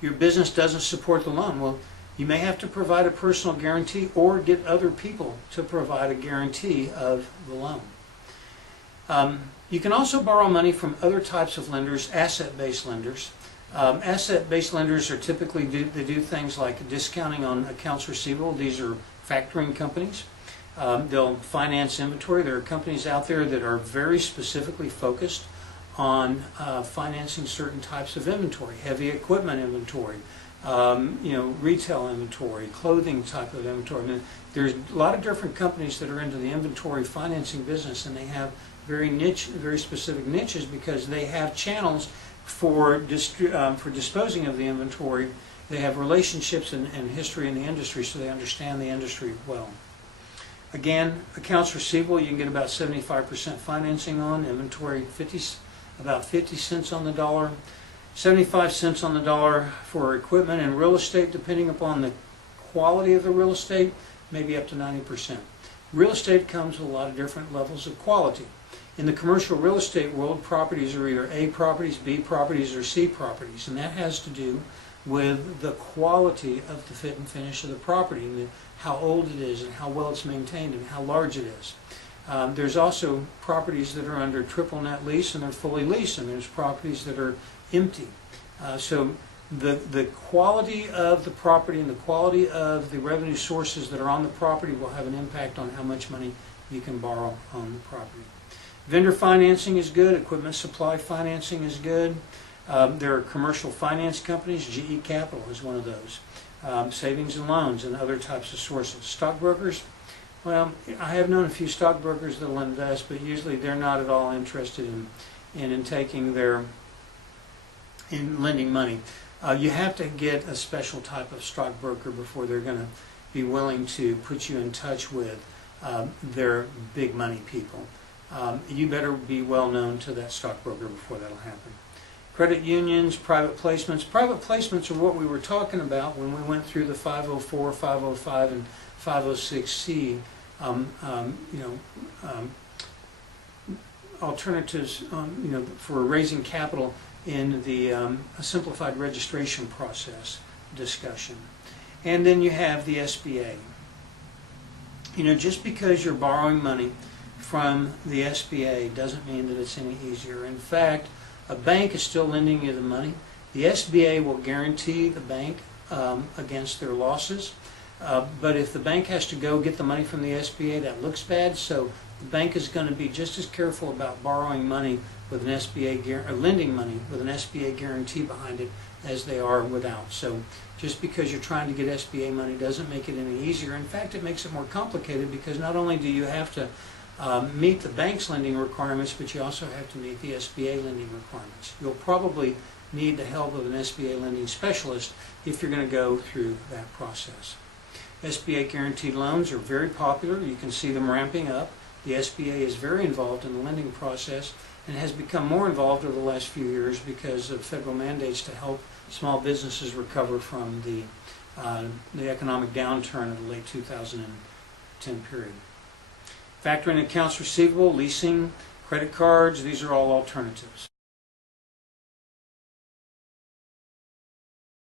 your business doesn't support the loan. Well, you may have to provide a personal guarantee or get other people to provide a guarantee of the loan. You can also borrow money from other types of lenders, asset-based lenders. Asset-based lenders are typically they do things like discounting on accounts receivable. These are factoring companies. They'll finance inventory. There are companies out there that are very specifically focused on financing certain types of inventory, heavy equipment inventory, retail inventory, clothing type of inventory. I mean, there's a lot of different companies that are into the inventory financing business, and they have very specific niches because they have channels for disposing of the inventory. They have relationships and history in the industry, so they understand the industry well. Again, accounts receivable you can get about 75% financing on. Inventory about 50 cents on the dollar. 75 cents on the dollar for equipment and real estate, depending upon the quality of the real estate, maybe up to 90%. Real estate comes with a lot of different levels of quality. In the commercial real estate world, properties are either A properties, B properties, or C properties, and that has to do with the quality of the fit and finish of the property, and how old it is, and how well it's maintained, and how large it is. There's also properties that are under triple net lease and they're fully leased, and there's properties that are empty. So the quality of the property and the quality of the revenue sources that are on the property will have an impact on how much money you can borrow on the property. Vendor financing is good. Equipment supply financing is good. There are commercial finance companies. GE Capital is one of those. Savings and loans and other types of sources. Stockbrokers, well, I have known a few stockbrokers that will invest, but usually they're not at all interested in lending money. You have to get a special type of stockbroker before they're going to be willing to put you in touch with their big money people. You better be well known to that stockbroker before that'll happen. Credit unions, private placements. Private placements are what we were talking about when we went through the 504, 505, and 506C. Alternatives, for raising capital in the simplified registration process discussion. And then you have the SBA. Just because you're borrowing money from the SBA doesn't mean that it's any easier. In fact, a bank is still lending you the money. The SBA will guarantee the bank against their losses, but if the bank has to go get the money from the SBA, that looks bad, so the bank is going to be just as careful about borrowing money with an SBA, or lending money with an SBA guarantee behind it as they are without. So just because you're trying to get SBA money doesn't make it any easier. In fact, it makes it more complicated, because not only do you have to meet the bank's lending requirements, but you also have to meet the SBA lending requirements. You'll probably need the help of an SBA lending specialist if you're going to go through that process. SBA guaranteed loans are very popular. You can see them ramping up. The SBA is very involved in the lending process and has become more involved over the last few years because of federal mandates to help small businesses recover from the economic downturn of the late 2010 period. Factoring accounts receivable, leasing, credit cards, these are all alternatives.